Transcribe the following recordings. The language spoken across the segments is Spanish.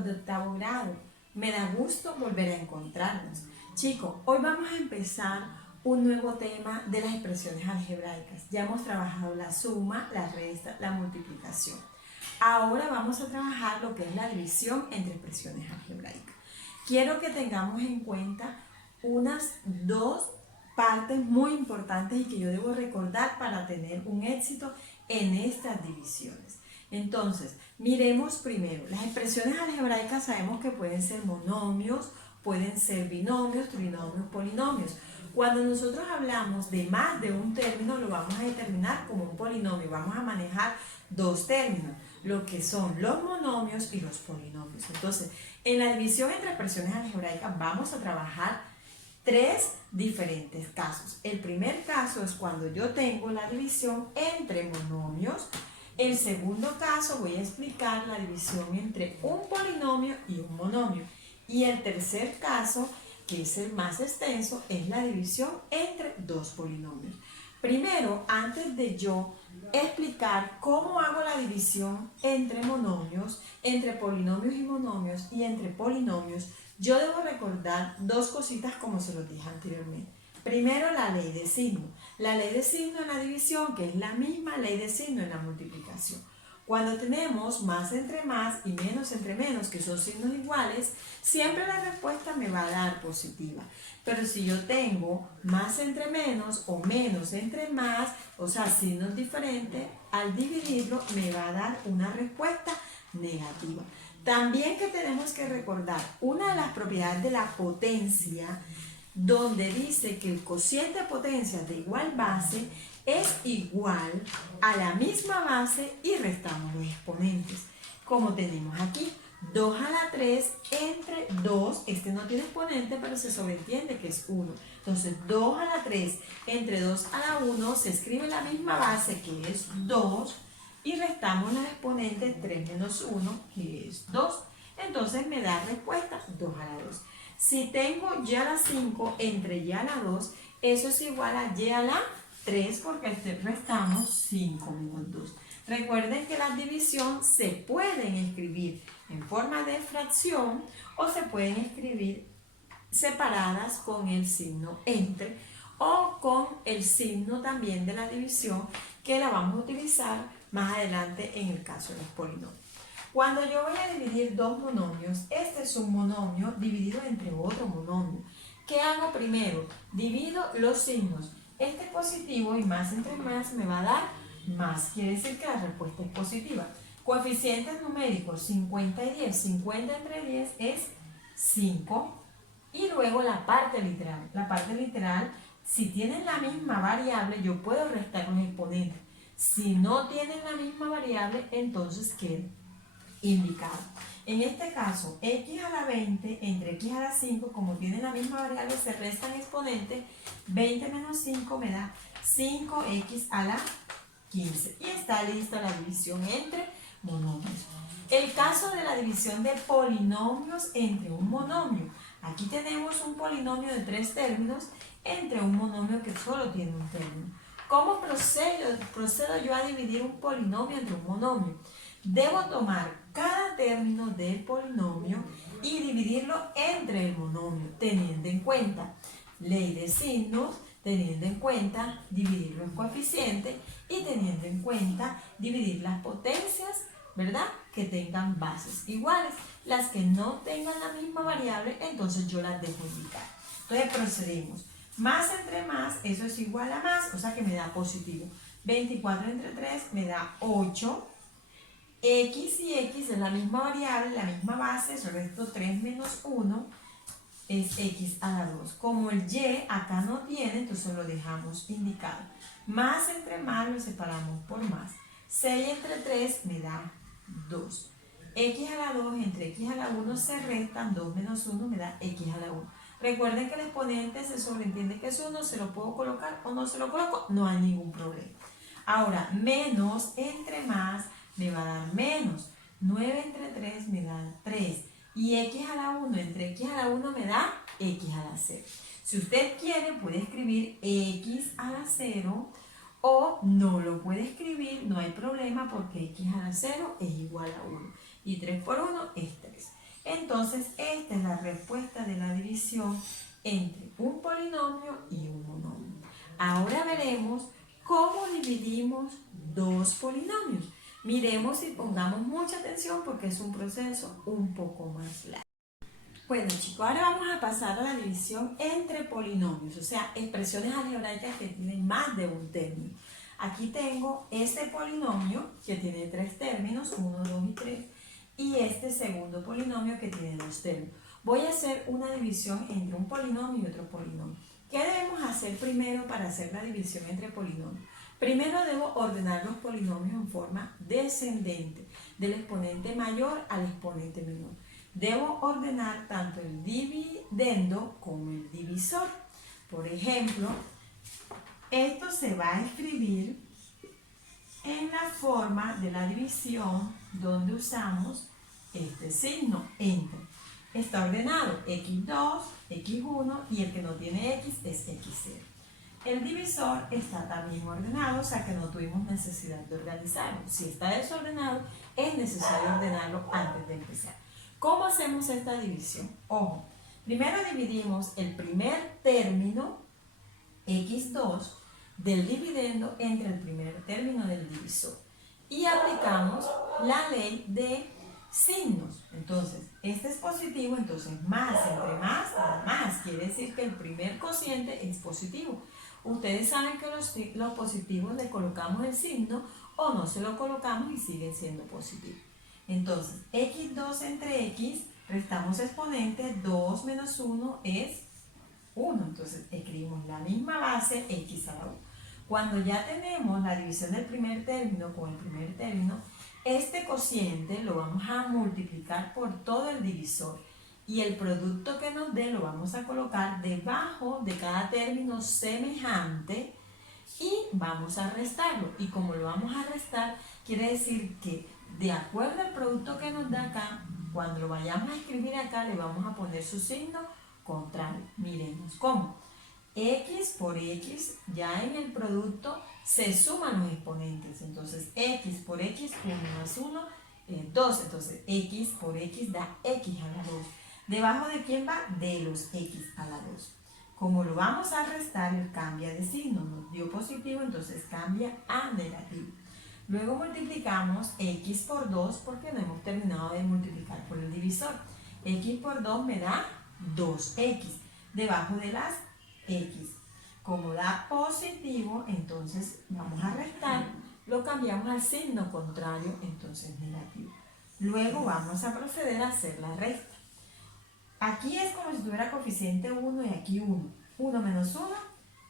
amigos de octavo grado, me da gusto volver a encontrarnos. Chicos, hoy vamos a empezar un nuevo tema de las expresiones algebraicas. Ya hemos trabajado la suma, la resta, la multiplicación. Ahora vamos a trabajar lo que es la división entre expresiones algebraicas. Quiero que tengamos en cuenta unas dos partes muy importantes y que yo debo recordar para tener un éxito en estas divisiones. Entonces, miremos primero, las expresiones algebraicas sabemos que pueden ser monomios, pueden ser binomios, trinomios, polinomios. Cuando nosotros hablamos de más de un término, lo vamos a determinar como un polinomio. Vamos a manejar dos términos, lo que son los monomios y los polinomios. Entonces, en la división entre expresiones algebraicas vamos a trabajar tres diferentes casos. El primer caso es cuando yo tengo la división entre monomios. El segundo caso voy a explicar la división entre un polinomio y un monomio. Y el tercer caso, que es el más extenso, es la división entre dos polinomios. Primero, antes de yo explicar cómo hago la división entre monomios, entre polinomios y monomios y entre polinomios, yo debo recordar dos cositas como se los dije anteriormente. Primero, la ley de signo. La ley de signo en la división, que es la misma ley de signo en la multiplicación. Cuando tenemos más entre más y menos entre menos, que son signos iguales, siempre la respuesta me va a dar positiva. Pero si yo tengo más entre menos o menos entre más, o sea, signos diferentes, al dividirlo me va a dar una respuesta negativa. También que tenemos que recordar una de las propiedades de la potencia, donde dice que el cociente de potencia de igual base es igual a la misma base y restamos los exponentes. Como tenemos aquí, 2 a la 3 entre 2, este no tiene exponente, pero se sobreentiende que es 1. Entonces, 2 a la 3 entre 2 a la 1 se escribe la misma base, que es 2, y restamos los exponentes 3 menos 1, que es 2. Entonces, me da respuesta 2 a la 2. Si tengo y a la 5 entre y a la 2, eso es igual a y a la 3 porque restamos 5 menos 2. Recuerden que las divisiones se pueden escribir en forma de fracción o se pueden escribir separadas con el signo entre o con el signo también de la división que la vamos a utilizar más adelante en el caso de los polinomios. Cuando yo voy a dividir dos monomios, este es un monomio dividido entre otro monomio. ¿Qué hago primero? Divido los signos. Este es positivo y más entre más me va a dar más. Quiere decir que la respuesta es positiva. Coeficientes numéricos 50 y 10. 50 entre 10 es 5. Y luego la parte literal. La parte literal, si tienen la misma variable, yo puedo restar los exponentes. Si no tienen la misma variable, entonces queda indicado. En este caso, x a la 20 entre x a la 5, como tienen la misma variable, se restan exponentes. 20 menos 5 me da 5x a la 15. Y está lista la división entre monomios. El caso de la división de polinomios entre un monomio. Aquí tenemos un polinomio de 3 términos entre un monomio que solo tiene un término. ¿Cómo procedo yo a dividir un polinomio entre un monomio? Debo tomar cada término del polinomio y dividirlo entre el monomio, teniendo en cuenta ley de signos, teniendo en cuenta dividirlo en coeficientes y teniendo en cuenta dividir las potencias, ¿verdad? Que tengan bases iguales. Las que no tengan la misma variable, entonces yo las dejo indicar. Entonces procedemos. Más entre más, eso es igual a más, o sea que me da positivo. 24 entre 3 me da 8. X y X es la misma variable, la misma base, el resto 3 menos 1 es X a la 2. Como el Y acá no tiene, entonces lo dejamos indicado. Más entre más lo separamos por más. 6 entre 3 me da 2. X a la 2 entre X a la 1 se restan, 2 menos 1 me da X a la 1. Recuerden que el exponente se sobreentiende que es 1, se lo puedo colocar o no se lo coloco, no hay ningún problema. Ahora, menos entre más me va a dar menos. 9 entre 3 me da 3. Y x a la 1 entre x a la 1 me da x a la 0. Si usted quiere, puede escribir x a la 0 o no lo puede escribir, no hay problema porque x a la 0 es igual a 1. Y 3 por 1 es 3. Entonces, esta es la respuesta de la división entre un polinomio y un monomio. Ahora veremos cómo dividimos dos polinomios. Miremos y pongamos mucha atención porque es un proceso un poco más largo. Bueno, chicos, ahora vamos a pasar a la división entre polinomios, o sea, expresiones algebraicas que tienen más de un término. Aquí tengo este polinomio que tiene tres términos, 1, 2 y 3, y este segundo polinomio que tiene dos términos. Voy a hacer una división entre un polinomio y otro polinomio. ¿Qué debemos hacer primero para hacer la división entre polinomios? Primero debo ordenar los polinomios en forma descendente, del exponente mayor al exponente menor. Debo ordenar tanto el dividendo como el divisor. Por ejemplo, esto se va a escribir en la forma de la división donde usamos este signo, entre. Está ordenado x2, x1 y el que no tiene x es x0. El divisor está también ordenado, o sea que no tuvimos necesidad de organizarlo. Si está desordenado, es necesario ordenarlo antes de empezar. ¿Cómo hacemos esta división? Ojo, primero dividimos el primer término, x2, del dividendo entre el primer término del divisor. Y aplicamos la ley de signos. Entonces, este es positivo, entonces más entre más, da más. Quiere decir que el primer cociente es positivo. Ustedes saben que los positivos le colocamos el signo o no se lo colocamos y siguen siendo positivos. Entonces, x2 entre x, restamos exponente, 2 menos 1 es 1. Entonces, escribimos la misma base, x a la 1. Cuando ya tenemos la división del primer término con el primer término, este cociente lo vamos a multiplicar por todo el divisor y el producto que nos dé lo vamos a colocar debajo de cada término semejante y vamos a restarlo. Y como lo vamos a restar, quiere decir que de acuerdo al producto que nos da acá, cuando lo vayamos a escribir acá, le vamos a poner su signo contrario. Miremos cómo. X por X, ya en el producto se suman los exponentes. Entonces, X por X, 1 más 1, 2. Entonces, X por X da X a la 2. ¿Debajo de quién va? De los X a la 2. Como lo vamos a restar, él cambia de signo. Nos dio positivo, entonces cambia a negativo. Luego multiplicamos X por 2 porque no hemos terminado de multiplicar por el divisor. X por 2 me da 2X. Debajo de las X. Como da positivo, entonces vamos a restar, lo cambiamos al signo contrario, entonces negativo. Luego vamos a proceder a hacer la resta. Aquí es como si tuviera coeficiente 1 y aquí 1. 1 menos 1,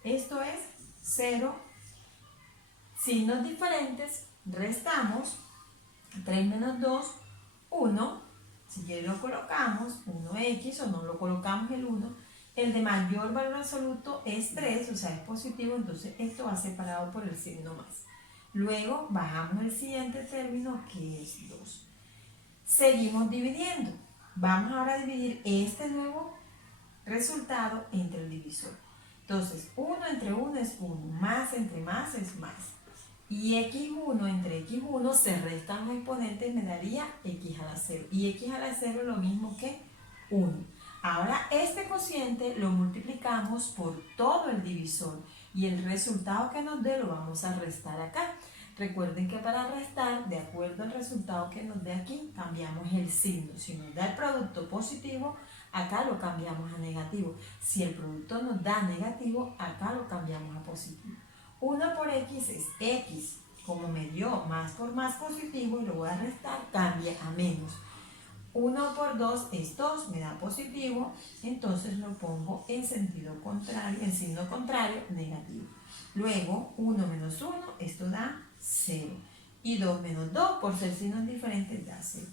esto es 0. Signos diferentes, restamos. 3 menos 2, 1. Si quieren lo colocamos, 1x o no lo colocamos el 1. El de mayor valor absoluto es 3, o sea, es positivo, entonces esto va separado por el signo más. Luego bajamos el siguiente término que es 2. Seguimos dividiendo. Vamos ahora a dividir este nuevo resultado entre el divisor. Entonces, 1 entre 1 es 1, más entre más es más. Y x1 entre x1 se restan los exponentes, me daría x a la 0. Y x a la 0 es lo mismo que 1. Ahora este cociente lo multiplicamos por todo el divisor y el resultado que nos dé lo vamos a restar acá. Recuerden que para restar, de acuerdo al resultado que nos dé aquí, cambiamos el signo. Si nos da el producto positivo, acá lo cambiamos a negativo. Si el producto nos da negativo, acá lo cambiamos a positivo. 1 por x es x. Como me dio más por más positivo y lo voy a restar, cambia a menos. 1 por 2 es 2, me da positivo, entonces lo pongo en sentido contrario, en signo contrario, negativo. Luego, 1 menos 1, esto da 0. Y 2 menos 2, por ser signos diferentes, da 0.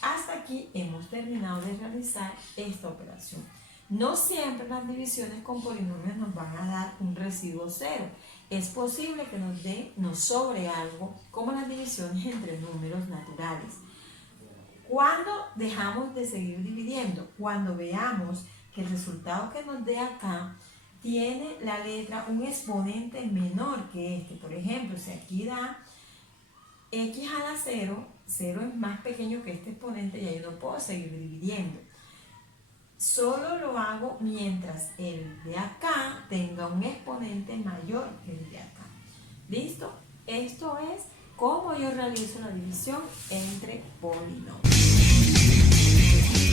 Hasta aquí hemos terminado de realizar esta operación. No siempre las divisiones con polinomios nos van a dar un residuo 0. Es posible que nos sobre algo, como las divisiones entre números naturales. ¿Cuándo dejamos de seguir dividiendo? Cuando veamos que el resultado que nos dé acá tiene la letra, un exponente menor que este. Por ejemplo, si aquí da x a la 0, 0 es más pequeño que este exponente y ahí no puedo seguir dividiendo. Solo lo hago mientras el de acá tenga un exponente mayor que el de acá. ¿Listo? Esto es cómo yo realizo la división entre polinomios.